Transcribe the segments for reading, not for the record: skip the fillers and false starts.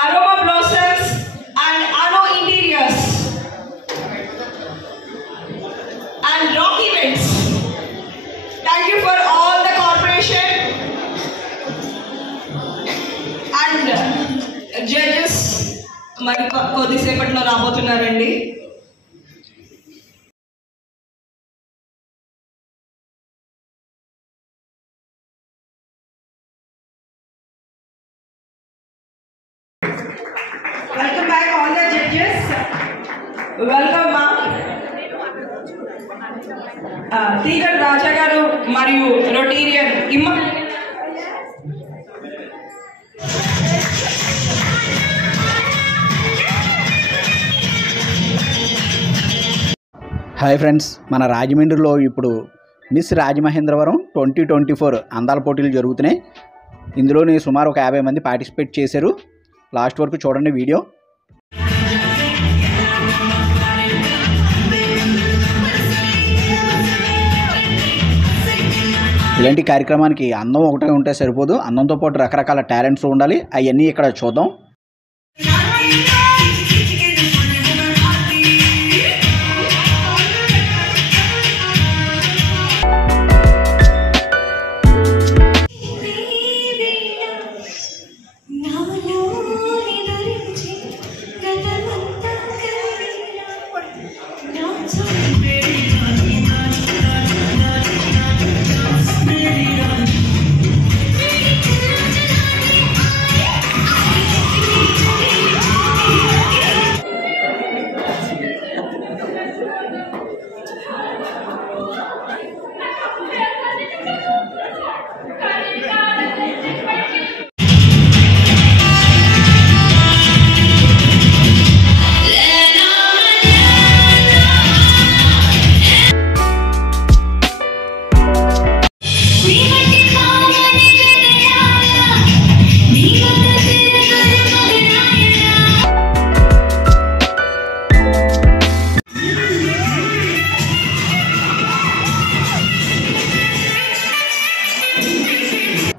Aroma Blossoms, and Ano Interiors, and Rock Events. Thank you for all the corporation and judges. మరి కొద్దిసేపట్లో రాబోతున్నారండి. Welcome back all the judges. Welcome ma. Tigar Raja garu mariyu Rotarian Imma. Hi friends, మన రాజమండ్రిలో ఇప్పుడు miss Rajamahendravaram 2024 అందాల పోటీలు జరుగుతున్నాయి. ఇందులోని సుమారు ఒక 50 మంది పార్టిసిపేట్ చేశారు. లాస్ట్ వరకు చూడండి వీడియో. ఇలాంటి కార్యక్రమానికి అందం ఒకటే ఉంటే సరిపోదు, అందంతో పాటు రకరకాల టాలెంట్స్ ఉండాలి. అవన్నీ ఇక్కడ చూద్దాం.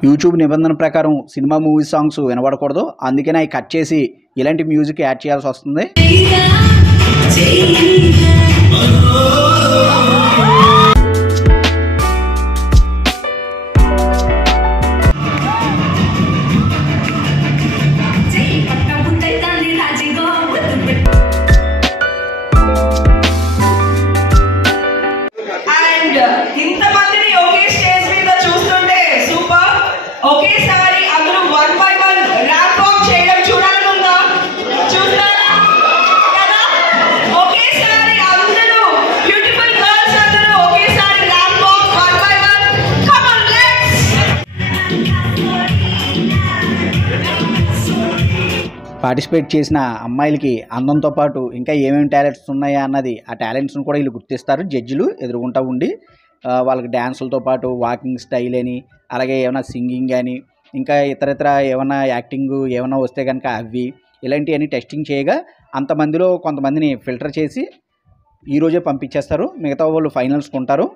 యూట్యూబ్ నిబంధన ప్రకారం సినిమా మూవీ సాంగ్స్ వినబడకూడదు, అందుకనే అవి కట్ చేసి ఇలాంటి మ్యూజిక్ యాడ్ చేయాల్సి వస్తుంది. ఒకేసారి అందరూ 1 by 1 ర్యాంప్ వాక్ చేయడం చూడాలనుందా? చూస్తారా కదా? ఒకేసారి అందరూ బ్యూటిఫుల్ గర్ల్స్ అందరూ ఒకేసారి ramp walk 1 by 1. Come on let's. Participate చేసిన అమ్మాయిలకి అందంతో పాటు ఇంకా ఏమేమి టాలెంట్స్ ఉన్నాయా అన్నది, ఆ టాలెంట్స్ను కూడా వీళ్ళు గుర్తిస్తారు. జడ్జిలు ఎదురుగుంటా ఉండి వాళ్ళకి డ్యాన్సులతో పాటు వాకింగ్ స్టైల్ అని, అలాగే ఏమైనా సింగింగ్ అని, ఇంకా ఇతర ఏమైనా యాక్టింగ్ ఏమైనా వస్తే కనుక అవి ఇలాంటివన్నీ టెస్టింగ్ చేయగా అంతమందిలో కొంతమందిని ఫిల్టర్ చేసి ఈరోజే పంపించేస్తారు. మిగతా వాళ్ళు ఫైనల్స్కి ఉంటారు.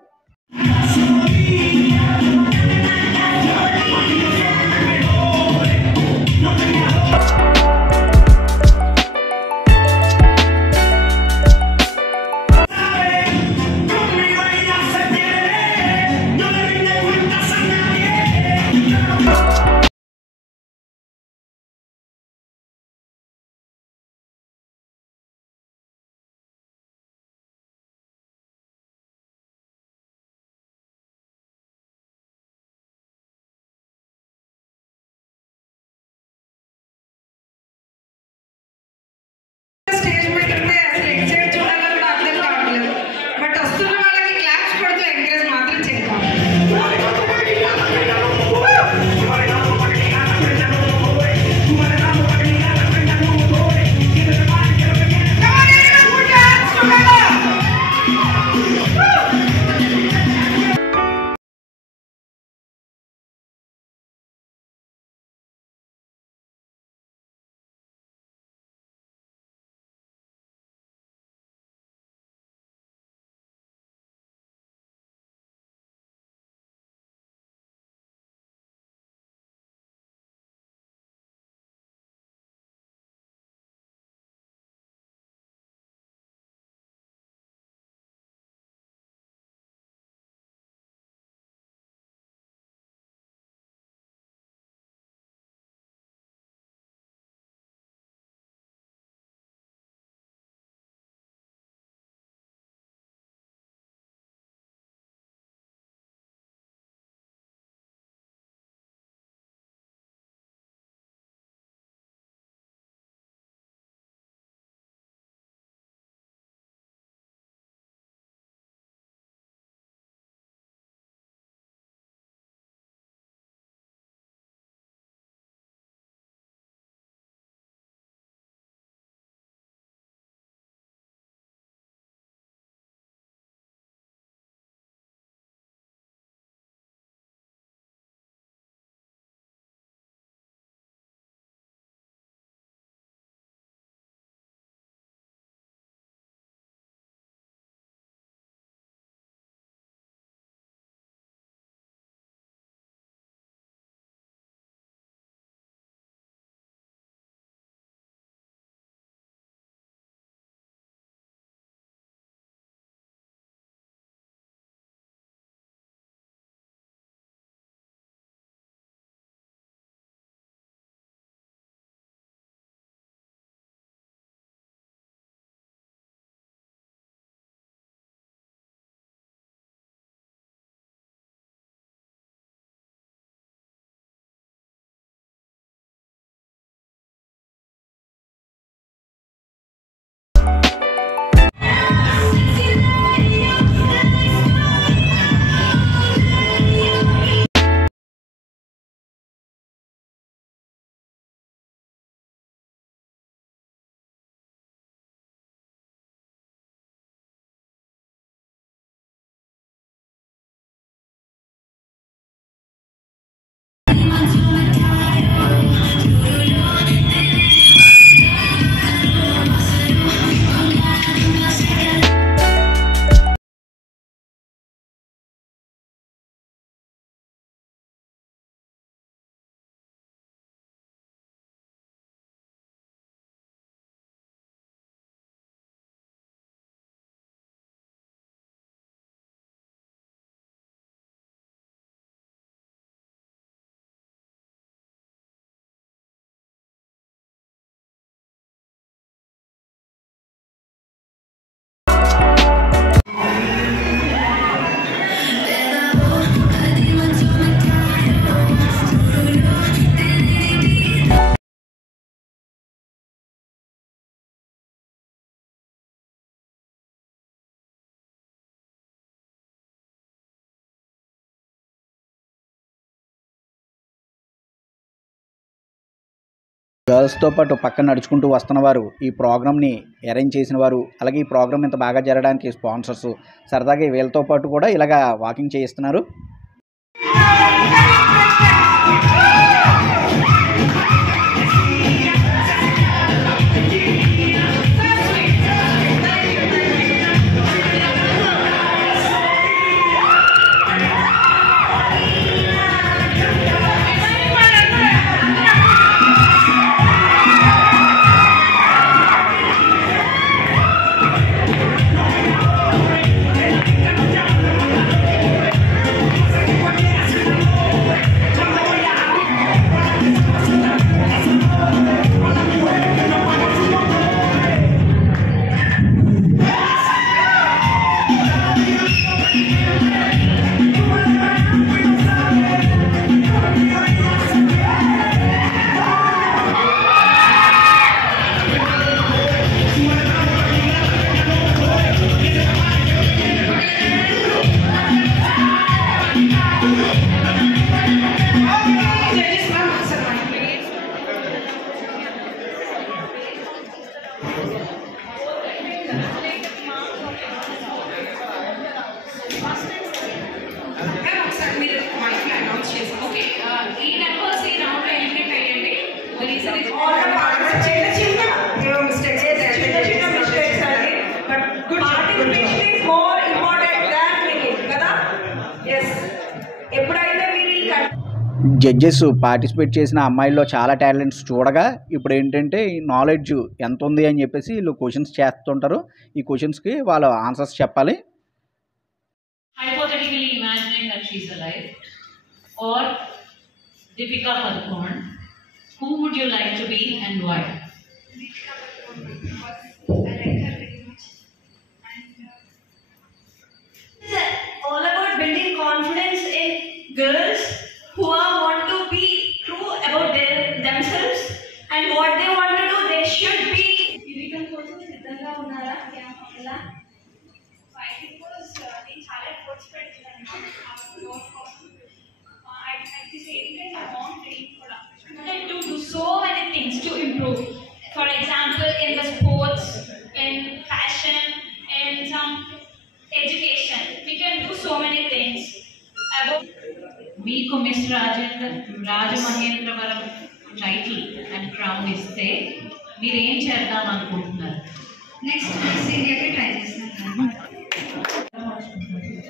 గర్ల్స్తో పాటు పక్కన నడుచుకుంటూ వస్తున్న వారు, ఈ ప్రోగ్రామ్ని అరేంజ్ చేసిన వారు, అలాగే ఈ ప్రోగ్రామ్ ఇంత బాగా జరగడానికి స్పాన్సర్స్ సరదాగా వీళ్ళతో పాటు కూడా ఇలాగా వాకింగ్ చేయిస్తున్నారు. జడ్జెస్ పార్టిసిపేట్ చేసిన అమ్మాయిల్లో చాలా టాలెంట్స్ చూడగా ఇప్పుడు ఏంటంటే ఈ నాలెడ్జ్ ఎంత ఉంది అని చెప్పేసి వీళ్ళు క్వశ్చన్స్ చేస్తుంటారు. ఈ క్వశ్చన్స్కి వాళ్ళు ఆన్సర్స్ చెప్పాలి. Hypothetically imagining that she's alive, or Deepika Padukone, who would you like to be and why? Deepika Padukone, because I like her very much. And it's all about building confidence in girls who want to be true about themselves and what they want to do. They should be. Deepika కోసం సిద్ధంగా ఉన్నారా? ఎలా? Fighting was నేను చాలా efforts పెడుతున్నాను ఆ goal కోసం. At the same time, I want dream కూడా. To do so many things to improve. For example, in the sports, in fashion, in some education, we can do so many things. మీకు miss Rajamahendravaram title and crown ఇస్తే మీరు ఏం చేద్దాం అనుకుంటున్నారు? Next miss ఇండియాకి try చేస్తున్నాను.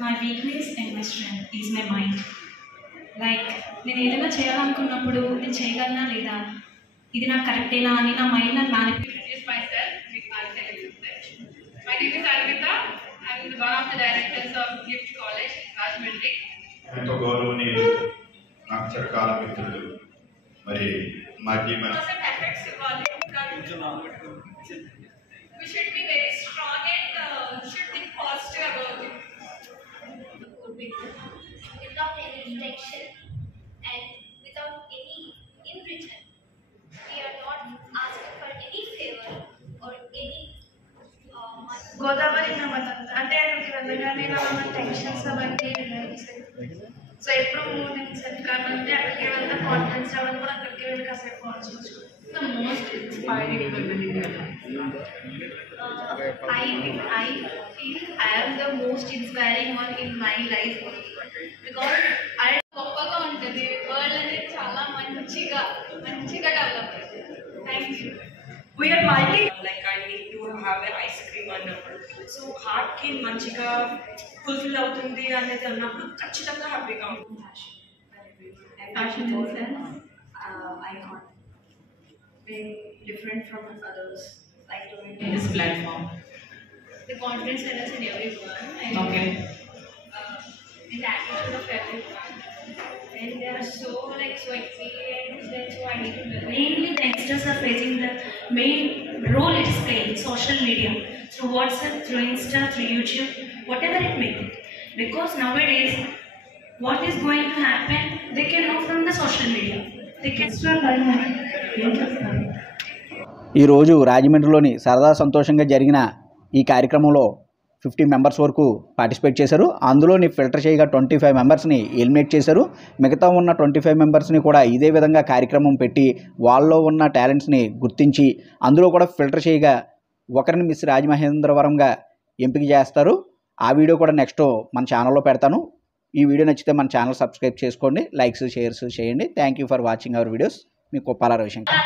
My weakness and my strength is my mind. Like నేను ఏదైనా చేయాలనుకున్నప్పుడు నేను చేయగలనా లేదా, ఇది నాకు కరెక్టేనా అని నా మైండ్ నాకు Introduce myself. My name is Arvita. I am one of the directors of Gift College, Rajahmundry. ఎంతో గౌరవనీయులు, నాకు చిరకాల మిత్రులు, మరి మా team We should be very strong and should think positive about it. Without any rejection and without any in return. We are not asking for any favor or any money. Godavari నమ్మకం అంటే అక్కడికి వెళ్ళగానే నా టెన్షన్స్ అవన్నీ relax అయిపోయి so ఎప్పుడు నేను set కావాలంటే అక్కడికి వెళ్తే కాన్ఫిడెన్స్ లెవెల్ కూడా అక్కడికి వెళ్ళి కాసేపు ఆలోచించు. The most inspiring women in your life. I feel I am the most inspiring one in my life only. Because I గొప్పగా ఉంటుంది వరల్డ్ అనేది చాలా మంచిగా డెవలప్ అవుతుంది. Thank you. We are multi, like I need to have an ice cream అన్నప్పుడు so heart కి మంచిగా fulfil అవుతుంది అనేది అన్నప్పుడు ఖచ్చితంగా హ్యాపీగా ఉంటుంది. Fashion in the sense, icon, being different from others, like doing In this platform. the confidence levels in everyone and Okay. in the attitude of everyone. And they are so experienced, and so I need to learn. Mainly the youngsters are facing the main role it is playing in social media, through WhatsApp, through Insta, through YouTube, whatever it may be. Because nowadays, what is going to happen, they can know from the social media. They can start learning. ఈరోజు రాజమండ్రిలోని సరదా సంతోషంగా జరిగిన ఈ కార్యక్రమంలో 50 members వరకు participate చేశారు. అందులోని filter చేయగా 25 మెంబర్స్ని ఎలిమినేట్ చేశారు. మిగతా ఉన్న 25 మెంబర్స్ని కూడా ఇదే విధంగా కార్యక్రమం పెట్టి వాళ్ళలో ఉన్న టాలెంట్స్ని గుర్తించి అందులో కూడా ఫిల్టర్ చేయగా ఒకరిని మిస్ రాజమహేంద్రవరంగా ఎంపిక చేస్తారు. ఆ వీడియో కూడా నెక్స్ట్ మన ఛానల్లో పెడతాను. ఈ వీడియో నచ్చితే మన ఛానల్ సబ్స్క్రైబ్ చేసుకోండి, లైక్స్ షేర్స్ చేయండి. Thank you for watching our videos. Me Coppola Ravishankar.